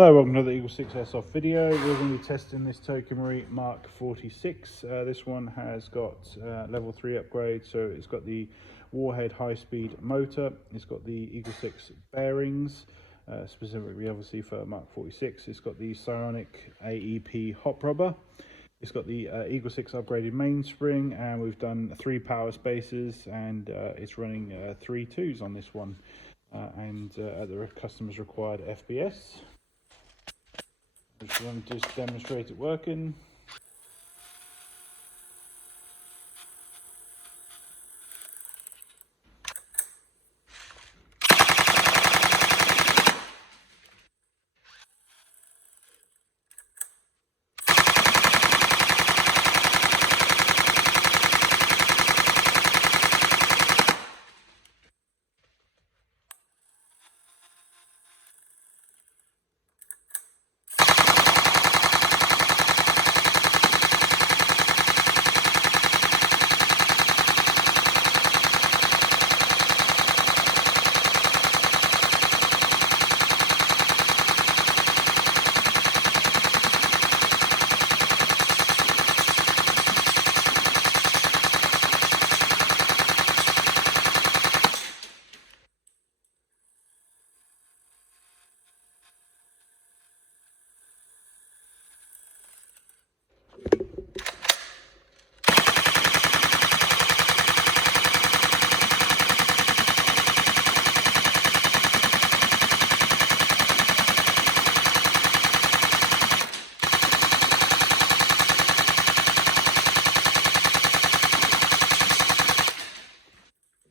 Hello, welcome to the Eagle6 Airsoft video. We're going to be testing this TM MK46. This one has got level 3 upgrade, so it's got the Warhead high-speed motor, it's got the Eagle6 bearings, specifically obviously for MK46. It's got the Psionic AEP Hop Rubber, it's got the Eagle6 upgraded mainspring, and we've done 3 power spaces, and it's running 3 2s on this one, and at the customer's required FPS. I'm just demonstrate it working.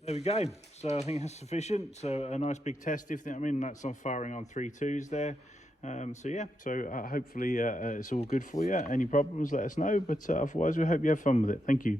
There we go. So I think that's sufficient. So a nice big test, if I mean, that's on firing on 3 2s there. So yeah, so hopefully it's all good for you. Any problems, let us know. But otherwise, we hope you have fun with it. Thank you.